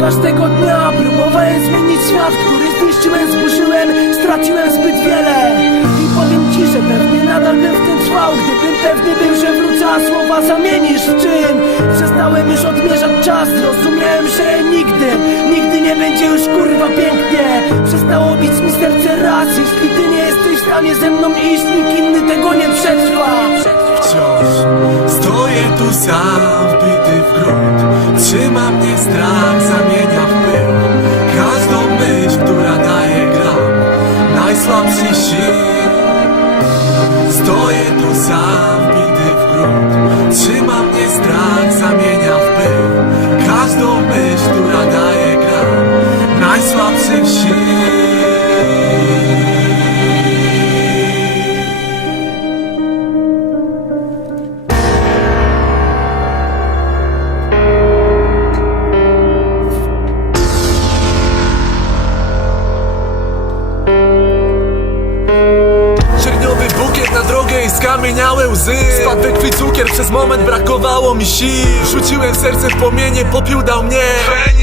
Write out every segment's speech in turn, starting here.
Każdego dnia próbowałem zmienić świat, który zniszczyłem, zburzyłem, straciłem zbyt wiele. I powiem ci, że pewnie nadal bym w tym trwał Gdybym pewny był, że wrócę, a słowa zamienisz w czyn. Przestałem już odmierzać czas, zrozumiałem, że nigdy, nigdy nie będzie już kurwa pięknie. Przestało bić mi serce raz, jeśli ty nie jesteś w stanie ze mną iść, nikt inny tego nie przetrwa. Wciąż stoję tu sam, wbity w grunt otro na drogę i skamieniałe łzy. Spadł we krwi cukier, przez moment brakowało mi sił. Rzuciłem serce w płomienie, popiół dał mnie.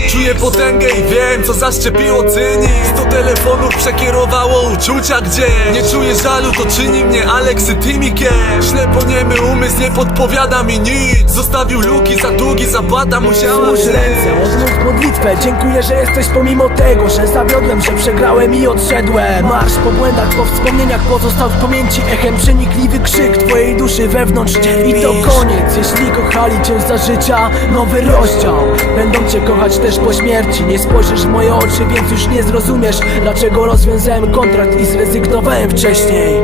Czuję potęgę i wiem, co zaszczepiło cynik Sto telefonów przekierowało uczucia, gdzie? Nie czuję żalu, to czyni mnie aleksytymikiem Śleponiemy umysł nie podpowiada mi nic. Zostawił luki za długi, zapłata musiała Złóż ręce, odmów modlitwę. Dziękuję, że jesteś pomimo tego Że zawiodłem, że przegrałem i odszedłem. Marsz po błędach, po wspomnieniach Pozostał w pamięci echem przenikliwy krzyk Twojej duszy wewnątrz. I to koniec, jeśli kochali cię za życia. Nowy rozdział. Będą cię kochać też po śmierci. Nie spojrzysz w moje oczy, więc już nie zrozumiesz Dlaczego rozwiązałem kontrakt i zrezygnowałem wcześniej